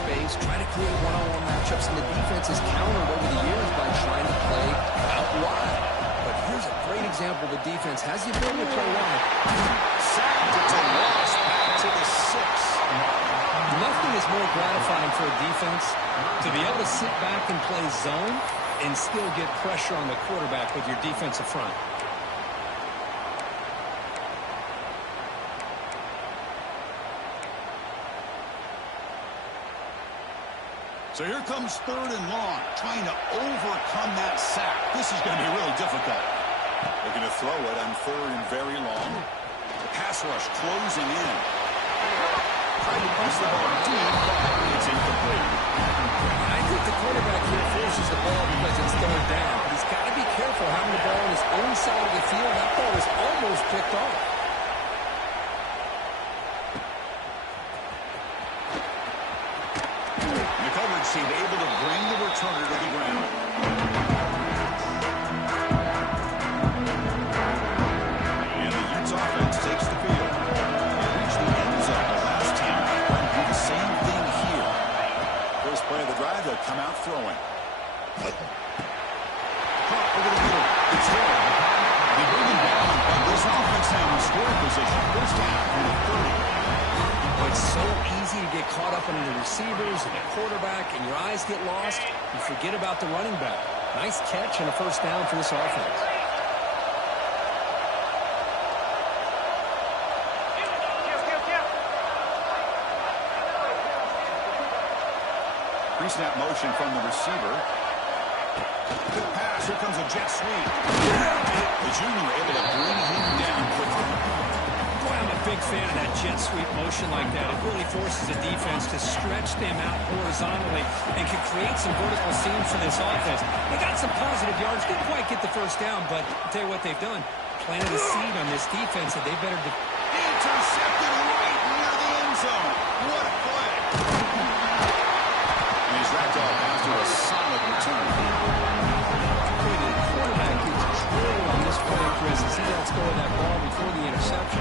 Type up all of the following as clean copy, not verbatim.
space, try to create one-on-one matchups, and the defense has countered over the years by trying to play out wide. But here's a great example. The defense has the ability to play wide. Sacked. It's a loss back to the 6. Nothing is more gratifying for a defense to be able to sit back and play zone and still get pressure on the quarterback with your defensive front. So here comes 3rd and long, trying to overcome that sack. This is going to be really difficult. They're going to throw it on 3rd and very long. The pass rush closing in. Trying to push the ball deep, but it's incomplete. I think the quarterback here forces the ball because it's 3rd down. But he's got to be careful having the ball on his own side of the field. That ball was almost picked off. Seemed able to bring the returner to the ground. And the Utes offense takes the field. They reached the end zone the last time. Trying to do the same thing here. First play of the drive, they'll come out throwing. Caught over the middle. It's there. They bring him down, but this offense now in scoring position. First down from the 30. It's so easy to get caught up in the receivers and the quarterback, and your eyes get lost. You forget about the running back. Nice catch and a first down for this offense. Pre-snap motion from the receiver. Good pass. Here comes a jet sweep. The junior able to bring him down quickly. Boy, I'm a big fan of that jet sweep motion like that. It really forces the defense to stretch them out horizontally and can create some vertical seams for this offense. They got some positive yards. Didn't quite get the first down, but I'll tell you what they've done. Planted a seed on this defense that they better... Intercepted right near the end zone. What a play. And he's ragdolled after a solid return. The quarterback gets drilled on this play, Chris, as he lets go of that ball before the interception.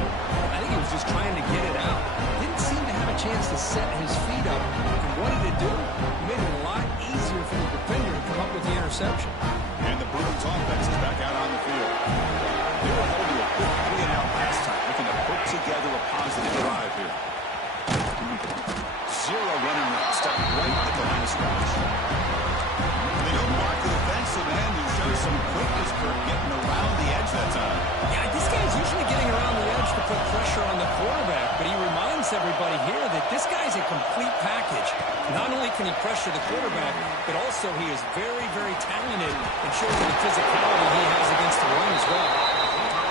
I think he was just trying to get it out. Didn't seem to have a chance to set his feet up. And what did it do? It made it a lot easier for the defender to come up with the interception. And the Bruins offense is back out on the field. They were held to a quick 3-and-out last time, looking to put together a positive drive here. Zero running route, stuck right at the line of scrimmage. They don't block the defensive end who shows some quickness for getting around the edge that time. Yeah, this guy's usually getting around the edge to put pressure on the quarterback, but he reminds everybody here that this guy's a complete package. Not only can he pressure the quarterback, but also he is very, very talented and shows the physicality he has against the run as well.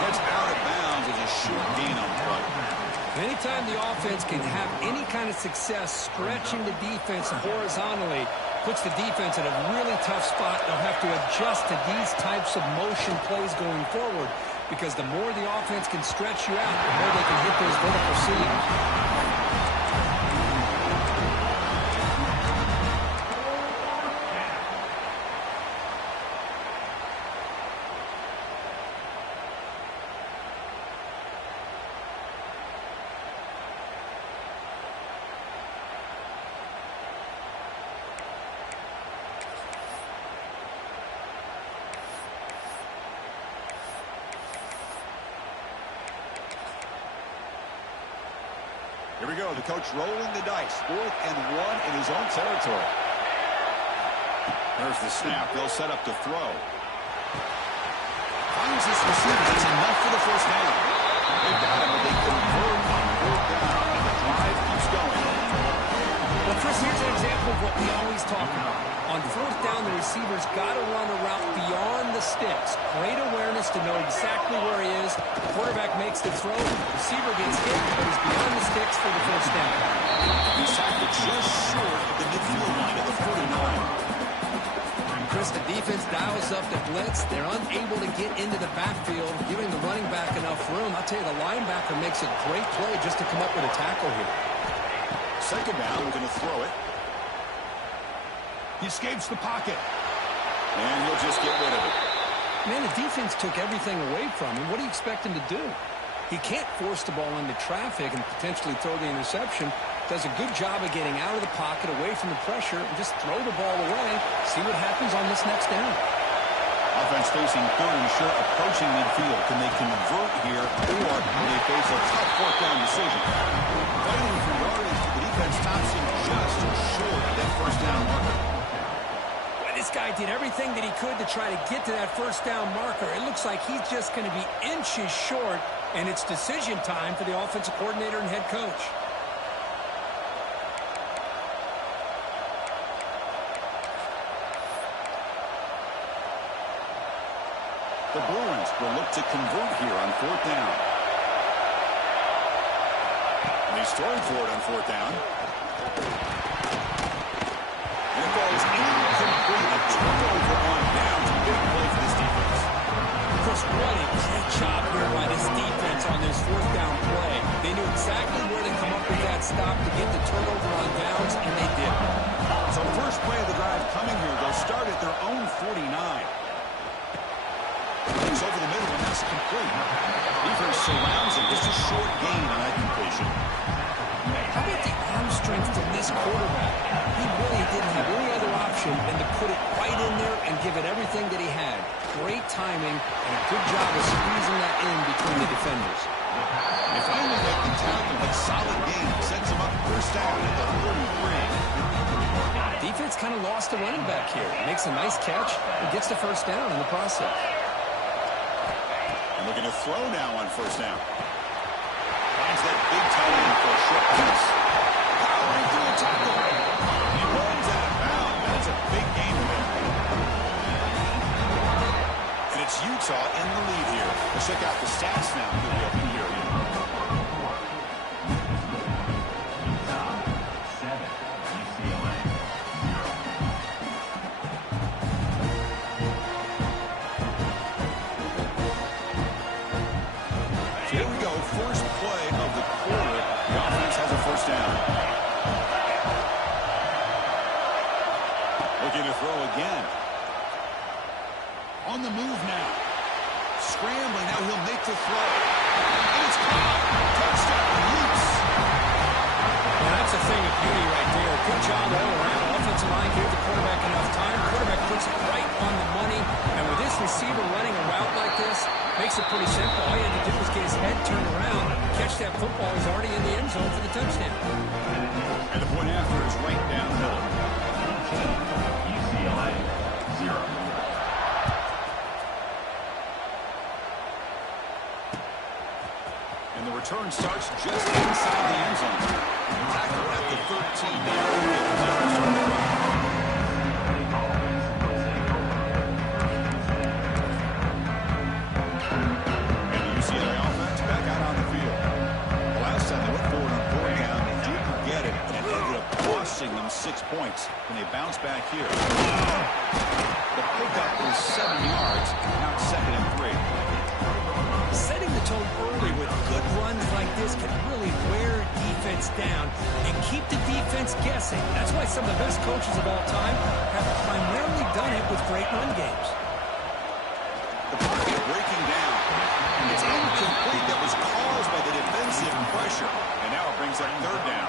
That's out of bounds as a short gain on the play. Anytime the offense can have any kind of success stretching the defense horizontally, puts the defense in a really tough spot. They'll have to adjust to these types of motion plays going forward because the more the offense can stretch you out, the more they can hit those vertical seams. Here we go, the coach rolling the dice. 4th and 1 in his own territory. There's the snap. They'll set up to throw. Finds his receiver. That's enough for the first down. They got him, but they convert on 4th down, and the drive keeps going. Well, Chris, here's an example of what we always talk about. On 4th down, the receiver's got to run a route beyond the sticks. Great awareness to know exactly where he is. The quarterback makes the throw. The receiver gets hit, but he's beyond the sticks for the first down. He's tackled just short of the midfield line at the 49. Chris, the defense dials up the blitz. They're unable to get into the backfield, giving the running back enough room. I'll tell you, the linebacker makes a great play just to come up with a tackle here. 2nd down, we're going to throw it. He escapes the pocket. And he'll just get rid of it. Man, the defense took everything away from him. What do you expect him to do? He can't force the ball into traffic and potentially throw the interception. does a good job of getting out of the pocket, away from the pressure, and just throw the ball away. See what happens on this next down. Offense facing third and short, approaching midfield. Can they convert here, or will they face a tough fourth down decision? Fighting for yardage, the defense stops him just short of that first down marker. Well, this guy did everything that he could to try to get to that first down marker. It looks like he's just going to be inches short, and it's decision time for the offensive coordinator and head coach. The Bruins will look to convert here on fourth down. And he's throwing for it on fourth down. And it goes incomplete. A turnover on downs. Big play for this defense. Chris, what a great job here by this defense on this fourth down play. They knew exactly where to come up with that stop to get the turnover on downs, and they did. So first play of the drive coming here. They'll start at their own 49. It's over the middle, and that's complete. Defense surrounds him. Just a short gain on that completion. How about the arm strength from this quarterback? He really didn't have any other option than to put it right in there and give it everything that he had. Great timing and a good job of squeezing that in between the defenders. They finally make the tackle, but solid gain sets him up first down at the 33. Defense kind of lost the running back here. Makes a nice catch and gets the first down in the process. And looking to throw now on first down. Finds that big tight end for a short pass. Powering through the tackle. He runs out of bounds. That's a big gain for him. And it's Utah in the lead here. Let's check out the stats now for the open period. Looking to throw again. On the move now. Scrambling. Now he'll make the throw. And it's caught. Touchdown. Utes. And that's a thing of beauty right there. Good job all around. Offensive line gave the quarterback enough time. Quarterback puts it right on the money. And with this receiver running a route like this, makes it pretty simple. All he had to do was get his head turned around, catch that football. He's already in the end zone for the touchdown. And the point after is right down the middle. UCLA, 0. And the return starts just inside the end zone. Tackle at the 13. And the UCLA offense back out on the field. The last time they went forward on fourth down, they didn't get it, and it ended up costing them 6 points. And they bounce back here. The pickup is 7 yards. Now it's 2nd and 3. Setting the tone early with good runs like this can really wear defense down and keep the defense guessing. That's why some of the best coaches of all time have primarily done it with great run games. The pocket breaking down. It's incomplete. That was caused by the defensive pressure. And now it brings up third down.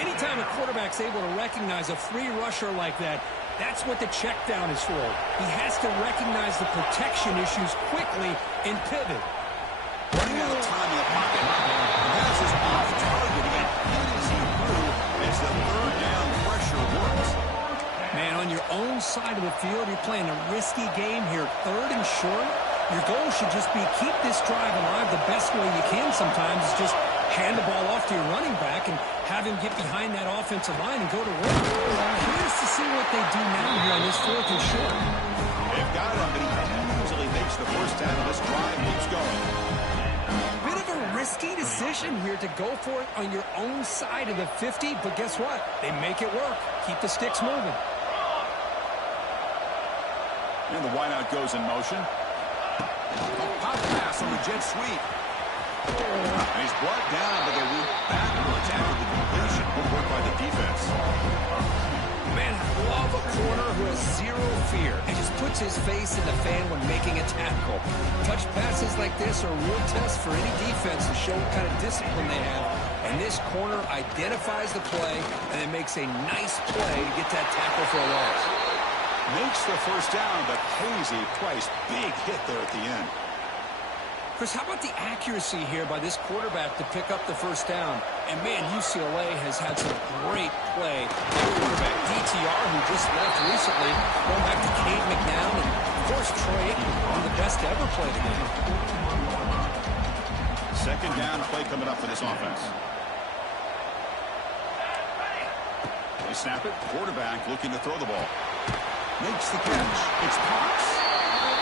Anytime a quarterback's able to recognize a free rusher like that, that's what the check down is for. He has to recognize the protection issues quickly and pivot. Running out of time in the pocket. Pass is off target. He got hit as he threw as the third down pressure works. Man, on your own side of the field, you're playing a risky game here. 3rd and short. Your goal should just be keep this drive alive the best way you can sometimes. Is just hand the ball off to your running back and have him get behind that offensive line and go to work. Curious to see what they do now here on this 4th and short. They've got him, but he usually makes the first down of this drive. Keeps going. Bit of a risky decision here to go for it on your own side of the 50, but guess what? They make it work. Keep the sticks moving. And the wideout goes in motion. A pop pass on the jet sweep. And he's brought down, but they went backwards after the completion. Good work by the defense. Man, I love a corner who has zero fear and just puts his face in the fan when making a tackle. Touch passes like this are a real test for any defense to show what kind of discipline they have and And this corner identifies the play and then makes a nice play to get that tackle for a loss. Makes the first down, but pays a price. Big hit there at the end. Chris, how about the accuracy here by this quarterback to pick up the first down? And, man, UCLA has had some great play. Their quarterback, DTR, who just left recently, going back to Cade McNown, and, of course, Troy Aikman, one of the best to ever play the game. Second down play coming up for this offense. They snap it. Quarterback looking to throw the ball. Makes the catch. It's Cox.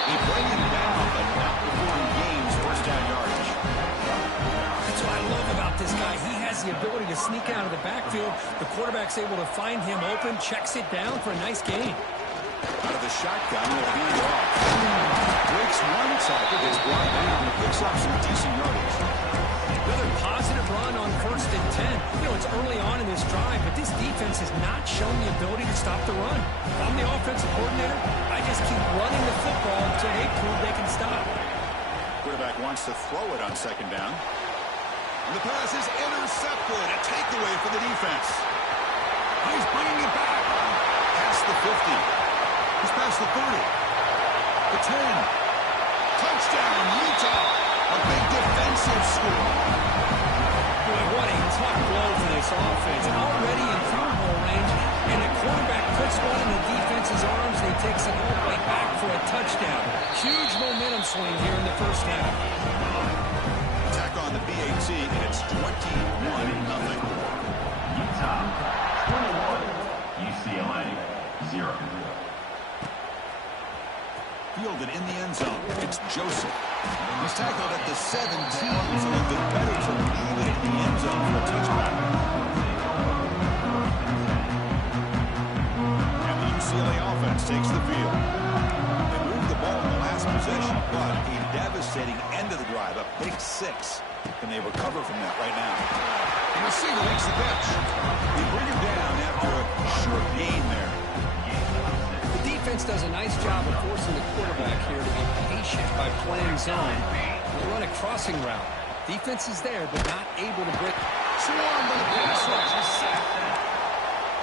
He brings it down, but not before he gains first down yardage. That's what I love about this guy. He has the ability to sneak out of the backfield. The quarterback's able to find him open, checks it down for a nice gain. Out of the shotgun, will hand it off. Breaks one tackle, gets brought down, and picks up some decent yardage. Another positive run on 1st and 10. You know, it's early on in this drive, but this defense has not shown the ability to stop the run. If I'm the offensive coordinator, I just keep running the football until they prove they can stop. Quarterback wants to throw it on second down. And the pass is intercepted. A takeaway for the defense. He's bringing it back. Past the 50. He's past the 30. The 10. Touchdown, Utah. A big defensive score. Boy, what a tough blow for this offense. Already in field goal range, and the quarterback puts one in the defense's arms, and he takes it all the way back for a touchdown. Huge momentum swing here in the first half. Attack on the BAT, and it's 21-0. Utah 21, UCLA 0. Fielded in the end zone. It's Joseph. He's tackled at the 17, so a bit better to leave it in the end zone for a touchback. And the UCLA offense takes the field. They moved the ball in the last possession, but a devastating end of the drive, a pick 6. Can they recover from that right now? And the receiver makes the catch. They bring him down after a short gain there. Defense does a nice job of forcing the quarterback here to be patient by playing zone. They run a crossing route. Defense is there, but not able to break. Swarmed by the pass rush.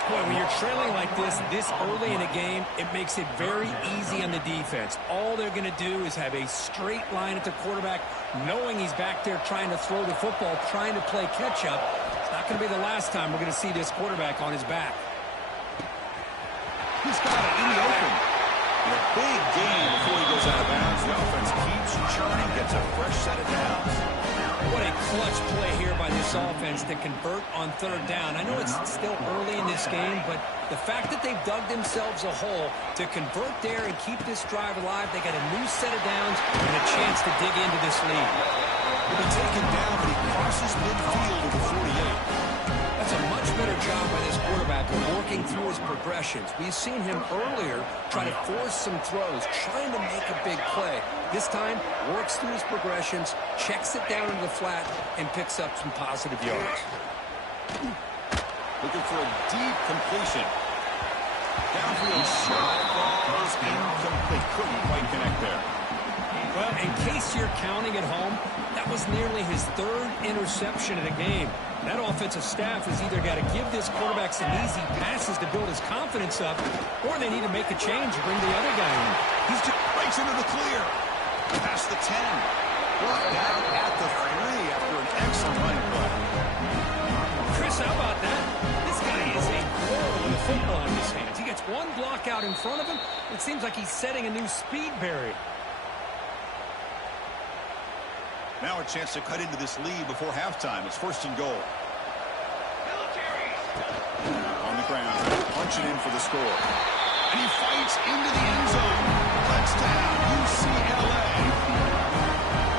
Boy, when you're trailing like this early in a game, it makes it very easy on the defense. All they're going to do is have a straight line at the quarterback, knowing he's back there trying to throw the football, trying to play catch-up. It's not going to be the last time we're going to see this quarterback on his back. He's got it in the open. And a big gain before he goes out of bounds. The offense keeps churning, gets a fresh set of downs. What a clutch play here by this offense to convert on third down. I know it's still early in this game, but the fact that they've dug themselves a hole to convert there and keep this drive alive, they got a new set of downs and a chance to dig into this lead. He'll be taken down, but he crosses midfield to the 48. That's a much better job by this quarterback of working through his progressions. We've seen him earlier try to force some throws, trying to make a big play. This time, works through his progressions, checks it down into the flat, and picks up some positive yards. Looking for a deep completion. Downfield shot falls incomplete. Couldn't quite connect there. Well, in case you're counting at home, that was nearly his 3rd interception of the game. That offensive staff has either got to give this quarterback some easy passes to build his confidence up, or they need to make a change and bring the other guy in. He's just breaks into the clear. Past the 10. Brought down at the 3 after an excellent running play. Chris, how about that? This guy is a whirl with the football in his hands. He gets one block out in front of him. It seems like he's setting a new speed barrier. Now a chance to cut into this lead before halftime. It's 1st and goal. On the ground, punch it in for the score. And he fights into the end zone. Touchdown, UCLA.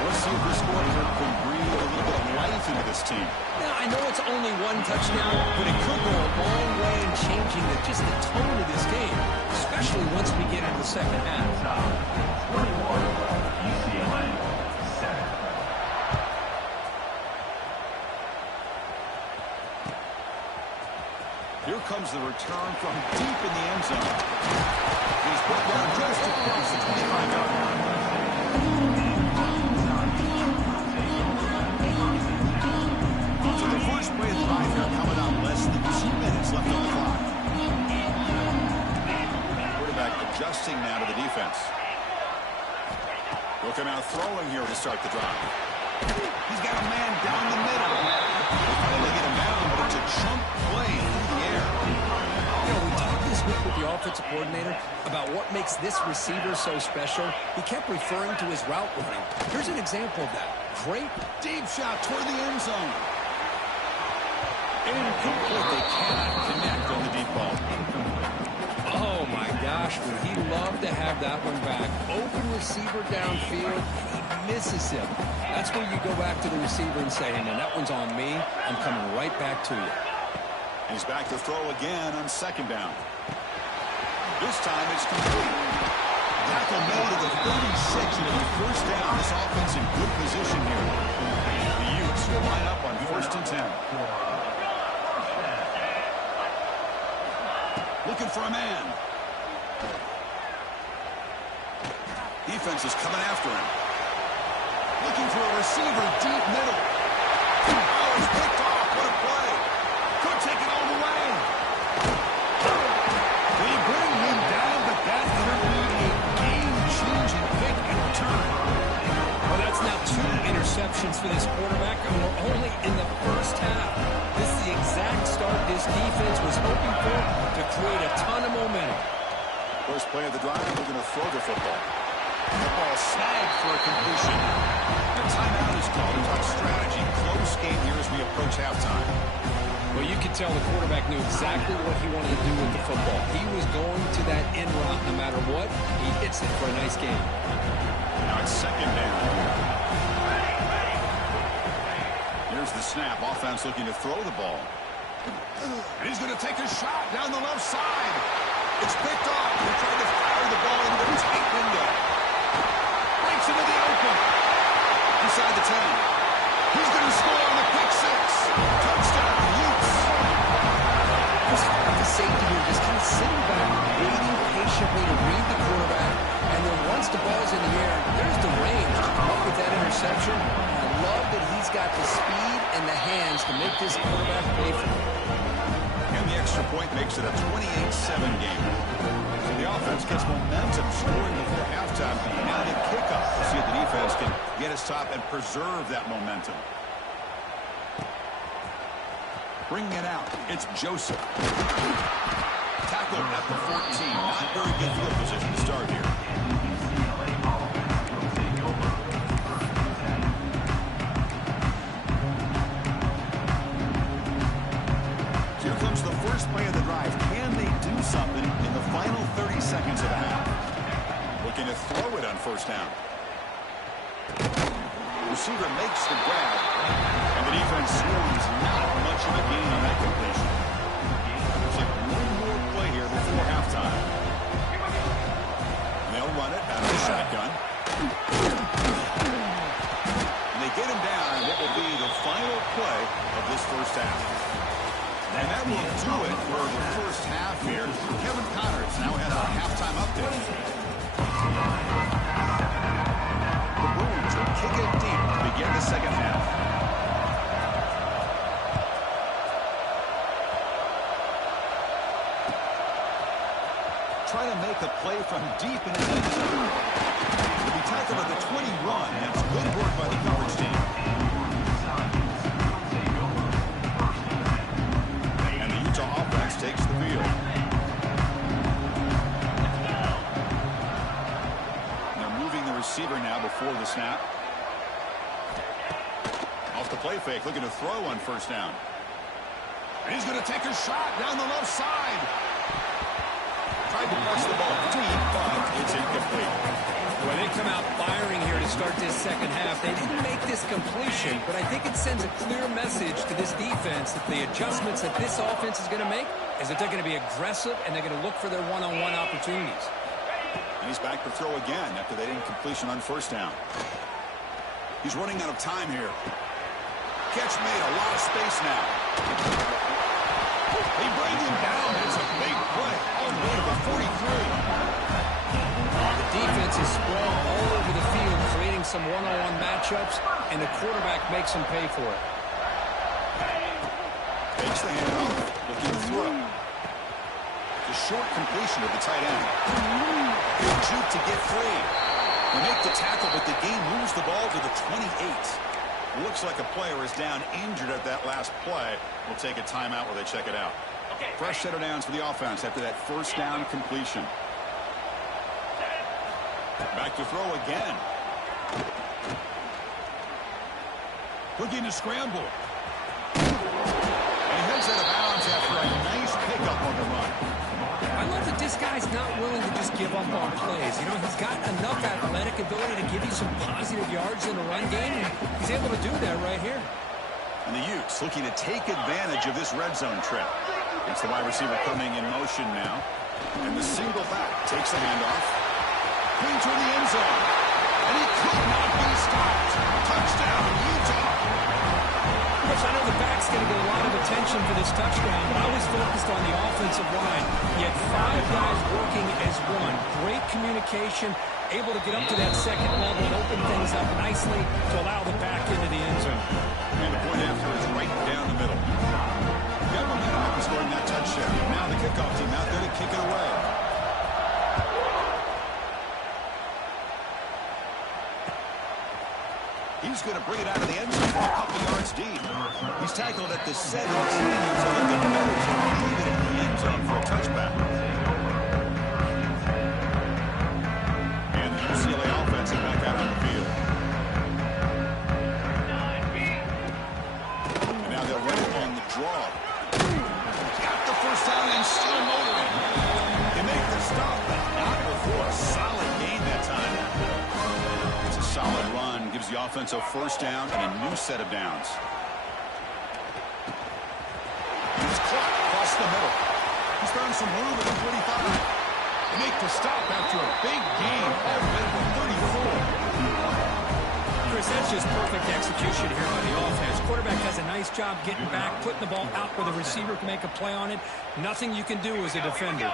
Let's see if this quarterback can breathe a little bit of life into this team. Now, I know it's only one touchdown, but it could go a long way in changing just the tone of this game, especially once we get into the second half. 21, UCLA 7. Here comes the return from deep in the end zone. He's brought down just across the 25-yard line. So the first First play of the drive here coming up. Less than 2 minutes left on the clock. Quarterback adjusting now to the defense. He'll come out throwing here to start the drive. He's got a man down the middle. They finally get him down, but it's a chunk play through the air. You know, we talked this week with the offensive coordinator about what makes this receiver so special. He kept referring to his route running. Here's an example of that. Great Deep shot toward the end zone. incomplete. They cannot connect on the deep ball. Oh, my gosh, would he love to have that one back. Open receiver downfield, he misses him. That's where you go back to the receiver and say, hey, man, that one's on me. I'm coming right back to you. He's back to throw again on second down. This time it's complete. Tackle made at the 36, and it'll be first down. This offense in good position here. The Utes will line up on 1st and 10. Looking for a man. Defense is coming after him. Looking for a receiver deep middle. Oh, it's picked off. What a play. Could take it all the way. They bring him down, but that could be a game-changing pick and return. Well, that's now 2 interceptions for this quarterback, and we're only in the first half. This is the exact start this defense was hoping for to create a ton of momentum. First play of the drive, we're going to throw the football. The ball snagged for a completion. The timeout is called to talk strategy. Close game here as we approach halftime. Well, you could tell the quarterback knew exactly what he wanted to do with the football. He was going to that end route no matter what. He hits it for a nice game. Now it's second down. Here's the snap. Offense looking to throw the ball. And he's going to take a shot down the left side. It's picked off. He tried to fire the ball into the tight window. Breaks into the open. Inside the 10. He's going to score on the pick six. Touchdown, Utes. The safety here just kind of sitting back, waiting patiently to read the quarterback. And then once the ball's in the air, there's the range to come up with that interception. I love that he's got the speed and the hands to make this quarterback pay for it. And the extra point makes it a 28-7 game. So the offense gets momentum scoring before halftime. Now the kickoff. We'll see if the defense can get his top and preserve that momentum. Bringing it out, it's Joseph. Tackled at the 14. Not very good field position to start here. Here comes the first play of the drive. Can they do something in the final 30 seconds of the half? Looking to throw it on first down. Receiver makes the grab, and the defense scores not much of a gain on that completion. Looks like one more play here before halftime. And they'll run it out of the shotgun. And they get him down, and it will be the final play of this first half. And that will do it for the first half here. Kevin Connors now has a halftime update. The Bruins will kick it deep to begin the second half. Trying to make a play from deep in his end zone. He'll be tackled at the 21. That's good work by the coverage team. And the Utah offense takes the field. They're moving the receiver now before the snap. Off the play fake, looking to throw on first down. And he's going to take a shot down the left side. Tried to press the ball deep, but it's incomplete. Well, they come out firing here to start this second half. They didn't make this completion, but I think it sends a clear message to this defense that the adjustments that this offense is going to make is that they're going to be aggressive and they're going to look for their one-on-one opportunities. And he's back to throw again after they didn't completion on first down. He's running out of time here. Catch made, a lot of space now. They bring him down. It's a big play. All the way to the 43. The defense is spread all over the field, creating some one-on-one matchups, and the quarterback makes them pay for it. Fakes the handoff. Looking to throw. The short completion of the tight end. Good juke to get free. They make the tackle, but the game moves the ball to the 28. Looks like a player is down injured at that last play. We'll take a timeout while they check it out. Fresh set of downs for the offense after that first down completion. Back to throw again. Looking to scramble. And he heads out of bounds after a nice pickup on the run. I love that this guy's not willing to just give up on plays. You know, he's got enough athletic ability to give you some positive yards in the run game, and he's able to do that right here. And the Utes looking to take advantage of this red zone trip. It's the wide receiver coming in motion now. And the single back takes the handoff. Clean toward the end zone. And he could not be stopped. Touchdown, Utah. Chris, I know the back's going to get a lot of attention for this touchdown, but I was focused on the offensive line. You had 5 guys working as one. Great communication, able to get up to that second level and open things up nicely to allow the back into the end zone. And the point after is right down the middle. Got momentum after scoring that touchdown. Now the kickoff team out there to kick it away. He's going to bring it out of the end zone a couple yards deep. He's tackled at the 17, so looking better to leave it in the end zone for a touchback. And the UCLA offense is back out on the field. And now they'll run it on the draw. Got the first down and still motoring. They make the stop, but not before a solid gain that time. It's a solid run. Gives the offense a first down and a new set of downs. He's caught across the middle. He's found some room at the 45. They make the stop after a big gain all the way to the 34. Chris, that's just perfect execution here by the offense. Quarterback does a nice job getting back, putting the ball out where the receiver can make a play on it. Nothing you can do as a defender.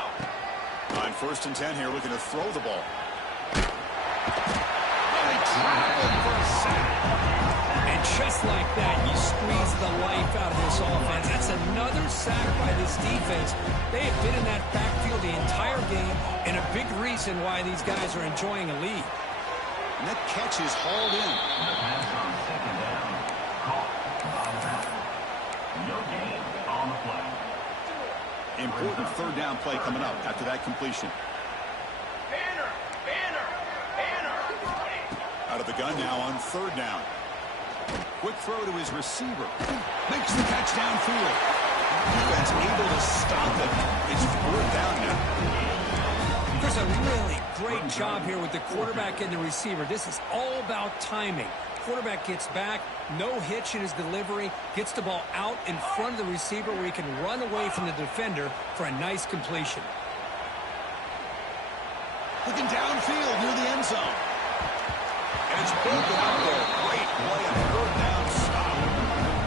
On 1st and 10 here, looking to throw the ball. And just like that, you squeeze the life out of this offense. That's another sack by this defense. They have been in that backfield the entire game, and a big reason why these guys are enjoying a lead. And that catch is hauled in. The pass on 2nd down. Caught. No gain on the play. Important 3rd down play coming up after that completion. Out of the gun now on 3rd down. Quick throw to his receiver. Makes the catch downfield. Defense able to stop it. It's 4th down now. Chris, a really great job here with the quarterback and the receiver. This is all about timing. Quarterback gets back, no hitch in his delivery, gets the ball out in front of the receiver where he can run away from the defender for a nice completion. Looking downfield near the end zone. And it's broken out there. Great play on 3rd down stop.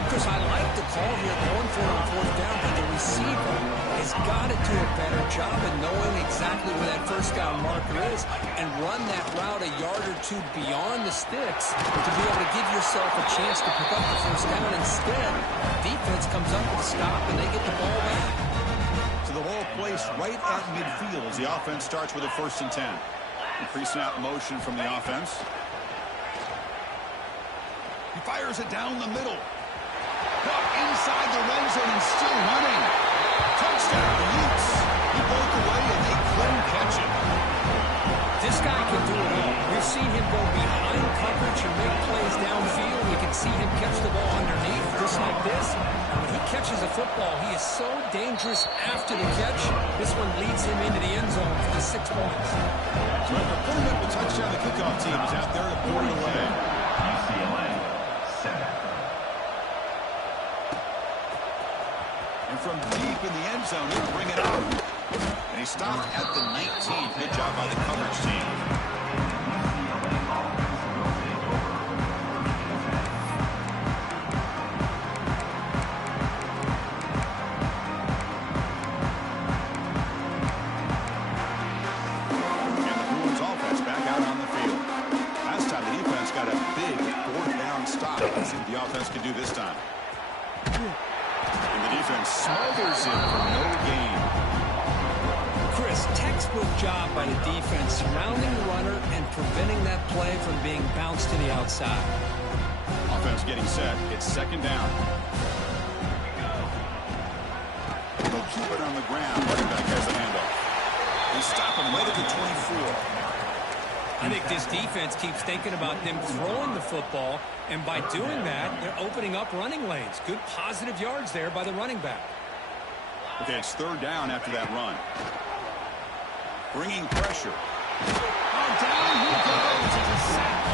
Chris, I like the call here going for it on 4th down, but the receiver has got to do a better job of knowing exactly where that 1st down marker is and run that route a yard or 2 beyond the sticks to be able to give yourself a chance to pick up the 1st down. Instead, defense comes up with a stop and they get the ball back. So the ball placed right at midfield as the offense starts with a 1st and 10. Increasing out motion from the offense. He fires it down the middle. Caught inside the red zone and still running. Touchdown, Utes. He broke away and they couldn't catch him. This guy can do it all. We've seen him go behind coverage and make plays downfield. We can see him catch the ball underneath just like this. And when he catches a football, he is so dangerous after the catch. This one leads him into the end zone for the 6 points. So after putting up the touchdown, the kickoff team is out there to put it away. UCLA, 7. And from deep in the end zone, he'll bring it out. And he stopped at the 19. Good job by the coverage team. And the Bruins offense back out on the field. Last time the defense got a big 4th down stop. Let's see what the offense can do this time. And the defense smothers him for no gain. Chris, textbook job by the defense surrounding the runner and preventing that play from being bounced to the outside. Offense getting set. It's second down. They'll keep it on the ground. Running back has the handoff. They stop him right at the 24. I think this defense keeps thinking about them throwing the football, and by doing that, they're opening up running lanes. Good positive yards there by the running back. Okay, it's third down after that run. Bringing pressure. Oh, down he goes. It's a sack.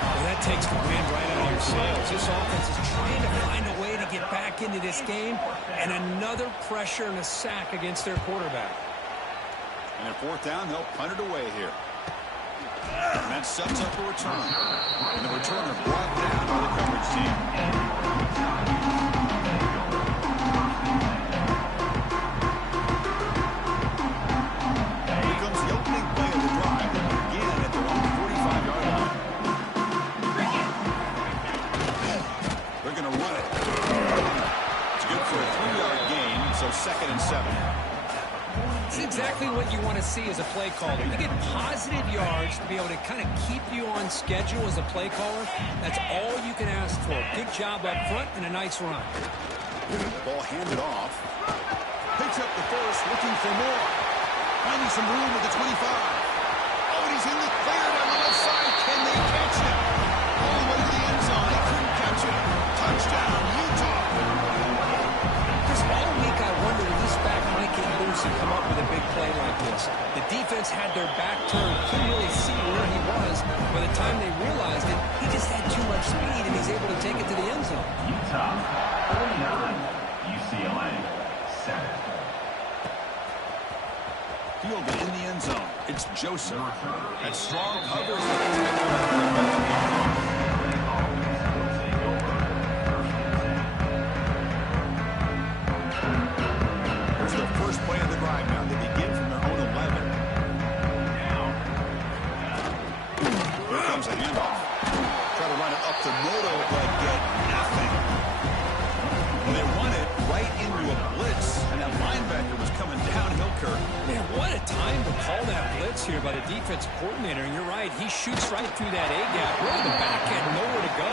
Well, that takes the wind right out of your sails. This offense is trying to find a way to get back into this game, and another pressure and a sack against their quarterback. And at fourth down, they'll punt it away here. And that sets up a return. And the returner brought down by the coverage team. Here comes the opening play of the drive. They begin at their own 45-yard line. They're going to run it. It's good for a 3-yard gain, so second and 7. It's exactly what you want to see as a play caller. You get positive yards to be able to kind of keep you on schedule as a play caller. That's all you can ask for. Good job up front and a nice run. Ball handed off. Picks up the first, looking for more. Finding some room at the 25. Oh, and he's in the clear down the left side. Can they catch him? All the way to the end zone. They couldn't catch him. Touchdown, Utah. Chris, all week I wondered if this back might get loose and come up with a big play like this. The defense had their back turned, couldn't really see where he was. By the time they realized it, he just had too much speed, and he's able to take it to the end zone. Utah 49, UCLA 7. Fielded in the end zone. It's Joseph. That strong covers. Here's their first play of the drive now. They begin from their own 11. Here comes a handoff. Try to run it up to Moto, but get nothing. And they run it right into a blitz, and that linebacker was coming downhill, Kirk. Man, what a time to call that blitz here by the defensive coordinator. And you're right, he shoots right through that A-gap. Really, the back had nowhere to go.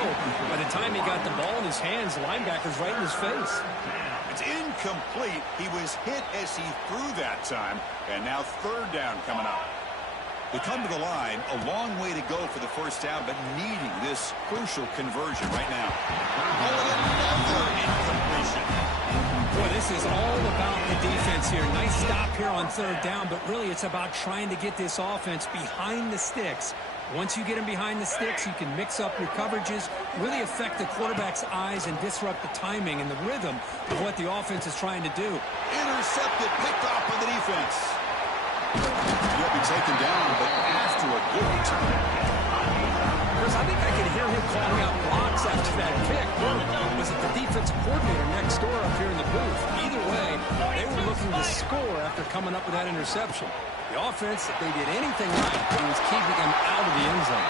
By the time he got the ball in his hands, the linebacker's right in his face. It's incomplete. He was hit as he threw that time. And now third down coming up. They come to the line, a long way to go for the first down, but needing this crucial conversion right now. Oh, another incompletion. Boy, this is all about the defense here. Nice stop here on third down, but really it's about trying to get this offense behind the sticks. Once you get them behind the sticks, you can mix up your coverages, really affect the quarterback's eyes and disrupt the timing and the rhythm of what the offense is trying to do. Intercepted, picked off by the defense. He'll be taken down, but after a good return. Chris, I think I can hear him calling out blocks after that pick. Was it the defensive coordinator next door up here in the booth? Either way, they were looking to score after coming up with that interception. The offense, if they did anything right, it was keeping them out of the end zone.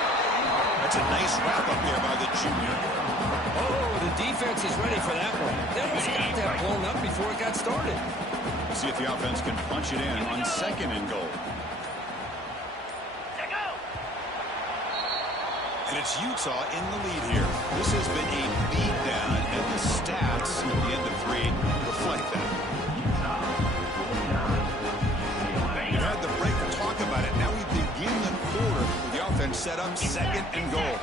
That's a nice wrap up there by the junior. Oh, the defense is ready for that one. They almost got that blown up before it got started. See if the offense can punch it in on second and goal. And it's Utah in the lead here. This has been a beatdown, and the stats at the end of 3 reflect that. You've had the break to talk about it. Now we begin the quarter with the offense set up second and goal.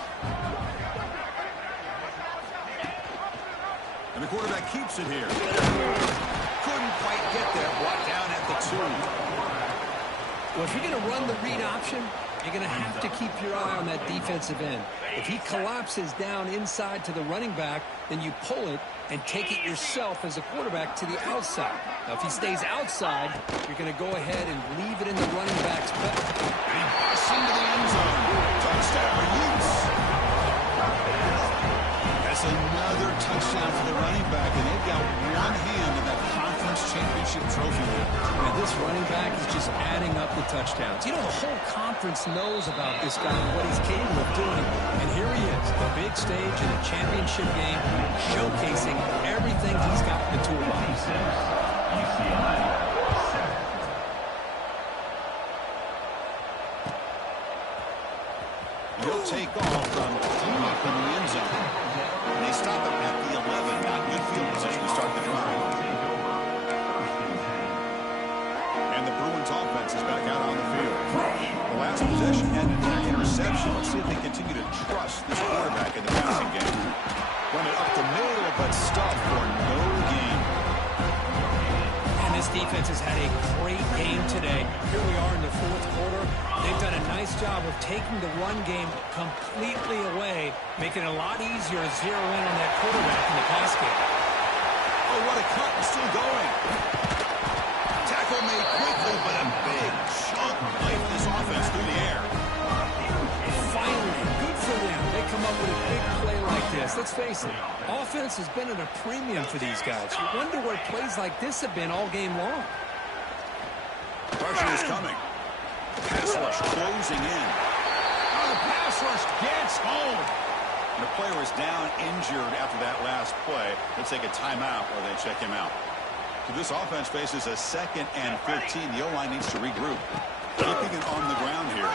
And the quarterback keeps it here. Couldn't quite get there. Brought down at the 2. Well, if you're going to run the read option, you're going to have to keep your eye on that defensive end. If he collapses down inside to the running back, then you pull it and take it yourself as a quarterback to the outside. Now, if he stays outside, you're going to go ahead and leave it in the running back's back. And he busts into the end zone. Touchdown, Utes. As That's another touchdown for the running back, and they've got one hand in that conference championship trophy there. And this running back is just adding up the touchdowns. You know, the whole conference knows about this guy and what he's capable of doing. And here he is, the big stage in a championship game, showcasing everything he's got in the toolbox. UCLA, 7. He'll take off from deep in the end zone. And they stop him at the 11. Not good field position to start the drive. And the Bruins offense is back out on the field. The last possession ended in an interception. Let's see if they continue to trust this quarterback in the passing game. Run it up the middle, but stuffed for no gain. And this defense has had a great game today. Here we are in the fourth quarter. They've done a nice job of taking the run game completely away, making it a lot easier to zero in on that quarterback in the pass game. Oh, what a cut. Still going. Tackle made quickly, but a big chunk play for this offense through the air. Finally, good for them. They come up with a big play like this. Let's face it, offense has been at a premium for these guys. You wonder where plays like this have been all game long. Pressure is coming. Pass rush closing in. Oh, the pass rush gets home. And the player is down injured after that last play. They'll take a timeout or they check him out. So this offense faces a 2nd and 15. The O-line needs to regroup. Keeping it on the ground here.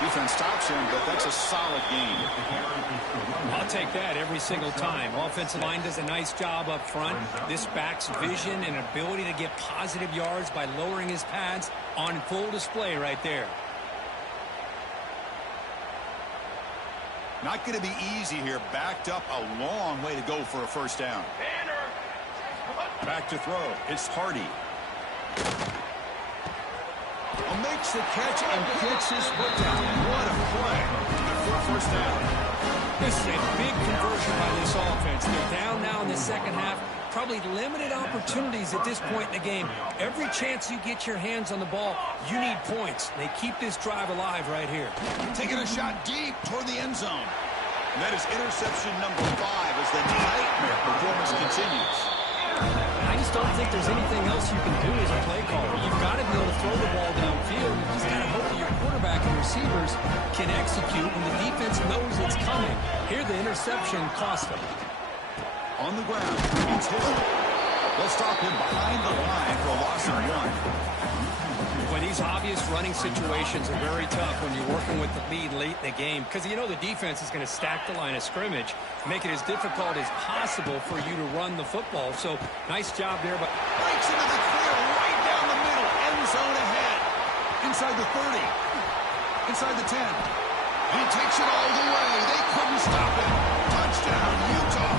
Defense stops him, but that's a solid gain. I'll take that every single time. Offensive line does a nice job up front. This back's vision and ability to get positive yards by lowering his pads on full display right there. Not going to be easy here. Backed up a long way to go for a first down. Back to throw. It's Hardy. Makes the catch and gets his foot down. What a play. For a first down. This is a big conversion by this offense. They're down now in the second half. Probably limited opportunities at this point in the game. Every chance you get your hands on the ball, you need points. They keep this drive alive right here. Taking a shot deep toward the end zone. And that is interception number 5 as the nightmare performance continues. I just don't think there's anything else you can do as a play caller. You've got to be able to throw the ball downfield. You just got to hope that your quarterback and receivers can execute when the defense knows it's coming. Here, the interception cost them. On the ground, it's Hill. They'll stop him behind the line for a loss of 1. Well, these obvious running situations are very tough when you're working with the lead late in the game because you know the defense is going to stack the line of scrimmage, make it as difficult as possible for you to run the football. So, nice job there. But breaks into the clear right down the middle, end zone ahead. Inside the 30, inside the 10. And he takes it all the way. They couldn't stop him. Touchdown, Utah.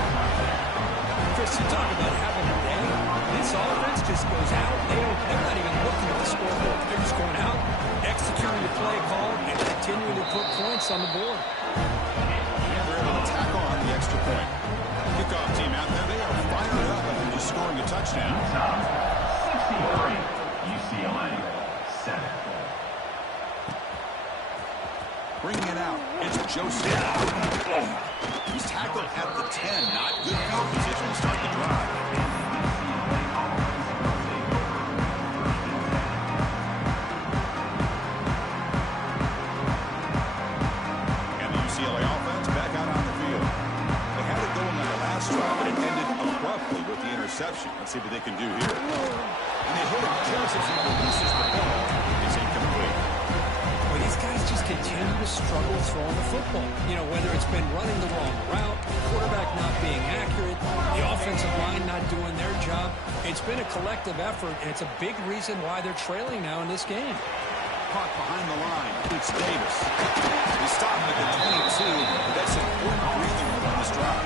Chris, you talk about having a day. This offense just goes out. They're not even looking at the scoreboard. They're just going out, executing the play call, and continuing to put points on the board. And they're able to tackle on the extra point. Kickoff team out there, they are fired up after just scoring a touchdown. Utah, 63. UCLA, 7. Bringing it out, it's Joseph. He's tackled at the 10. Not good field position to start the drive. And the UCLA offense back out on the field. They had it going on the last drive, but it ended abruptly with the interception. Let's see what they can do here. And they hit him just as he releases the ball. It's incomplete. Well, these guys just continue to struggle throwing the football. You know, whether it's been running the wrong route, quarterback not being accurate, the offensive line not doing their job. It's been a collective effort, and it's a big reason why they're trailing now in this game. Caught behind the line. It's Davis. He stopped at the 22. That's important breathing room on this drive.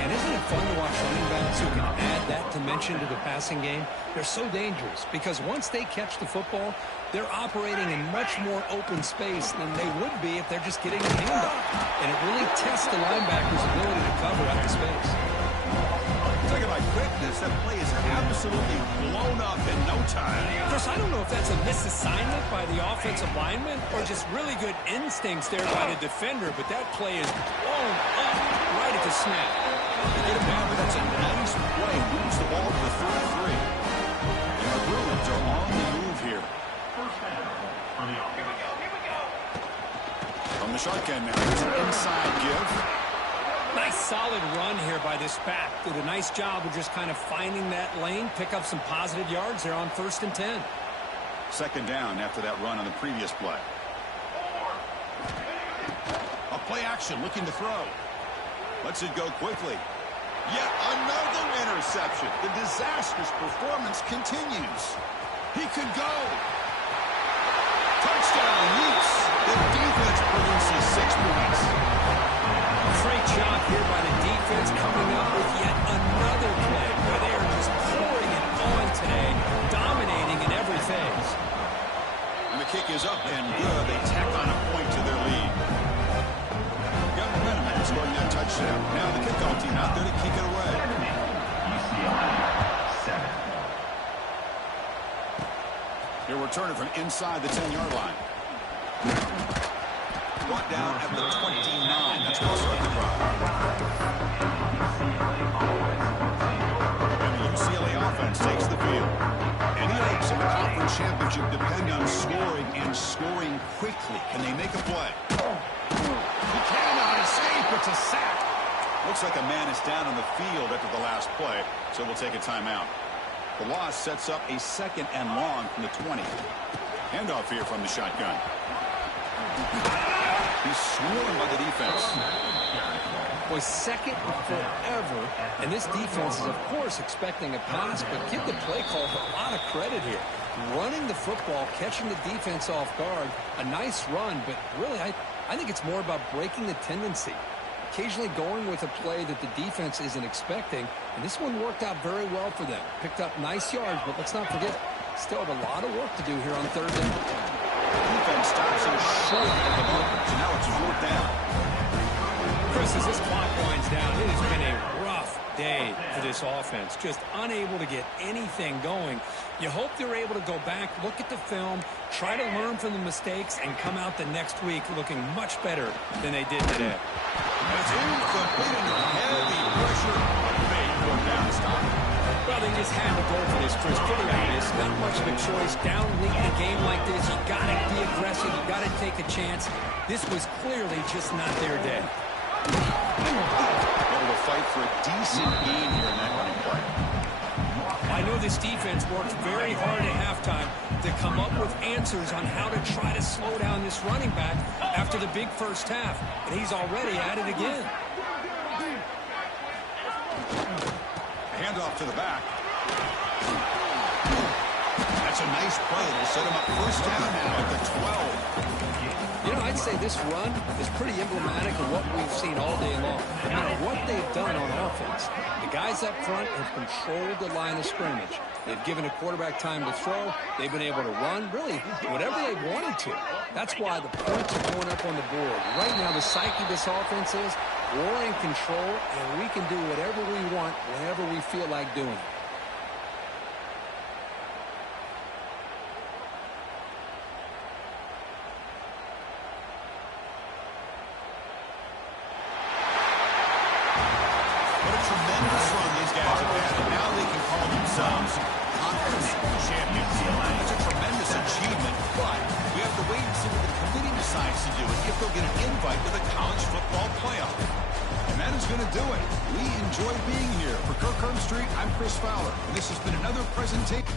Man, isn't it fun to watch running backs who can add that dimension to the passing game? They're so dangerous because once they catch the football, they're operating in much more open space than they would be if they're just getting a hand up. And it really tests the linebacker's ability to cover out the space. Talking about quickness, that play is absolutely blown up in no time. Chris, I don't know if that's a misassignment by the offensive lineman or just really good instincts there by the defender, but that play is blown up right at the snap. Get him down, but that's a nice play. Moves the ball to the 33. And the Bruins are on the move here. First down for the offense. From the shotgun now, here's an inside give. Nice solid run here by this back. Did a nice job of just kind of finding that lane, pick up some positive yards there on 1st and 10. Second down after that run on the previous play. A play action looking to throw. Lets it go quickly. Yet another interception. The disastrous performance continues. He could go. Touchdown, Utes. The defense produces 6 points. Great job here by the defense coming up with yet another play where they are just pouring it on today, dominating in every phase. And the kick is up and good. They tack on a point to their lead. Got momentum after scoring that touchdown. Now the kickoff team out there to kick it away. UCLA 7. They're returning from inside the 10-yard line. Brought down at the 29. That's going to start the drive. And the UCLA offense takes the field. Any hopes of the conference championship depend on scoring and scoring quickly. Can they make a play? He cannot escape. It's a sack. Looks like a man is down on the field after the last play, so we'll take a timeout. The loss sets up a 2nd and long from the 20. Handoff here from the shotgun. He's swarmed by the defense. Was second forever, and this defense is, of course, expecting a pass, but give the play call a lot of credit here. Running the football, catching the defense off guard, a nice run, but really, I think it's more about breaking the tendency. Occasionally going with a play that the defense isn't expecting, and this one worked out very well for them. Picked up nice yards, but let's not forget, still have a lot of work to do here on 3rd down. Defense stops him short of the marker, so now it's 4th down. Chris, as this clock winds down, it has been a rough day for this offense. Just unable to get anything going. You hope they're able to go back, look at the film, try to learn from the mistakes, and come out the next week looking much better than they did today. It's incomplete under heavy pressure. Big 4th down stop. Well, they just had to go for this, Chris. Pretty obvious. Not much of a choice. Down late in a game like this, you got to be aggressive. You got to take a chance. This was clearly just not their day. Able to fight for a decent gain here in that running play. I know this defense worked very hard at halftime to come up with answers on how to try to slow down this running back after the big first half, and he's already at it again. Handoff to the back. That's a nice play. It'll set him up 1st down now at the 12. You know, I'd say this run is pretty emblematic of what we've seen all day long. No matter what they've done on offense, the guys up front have controlled the line of scrimmage. They've given a quarterback time to throw. They've been able to run, really, whatever they wanted to. That's why the points are going up on the board. Right now, the psyche of this offense is we're in control, and we can do whatever we want whenever we feel like doing it. Tremendous run these guys have had, and now they can call themselves conference champions. That's a tremendous achievement, but we have to wait and see what the committee decides to do and if they'll get an invite to the college football playoff. And that is going to do it. We enjoy being here. For Kirk Herbstreit, I'm Chris Fowler, and this has been another presentation.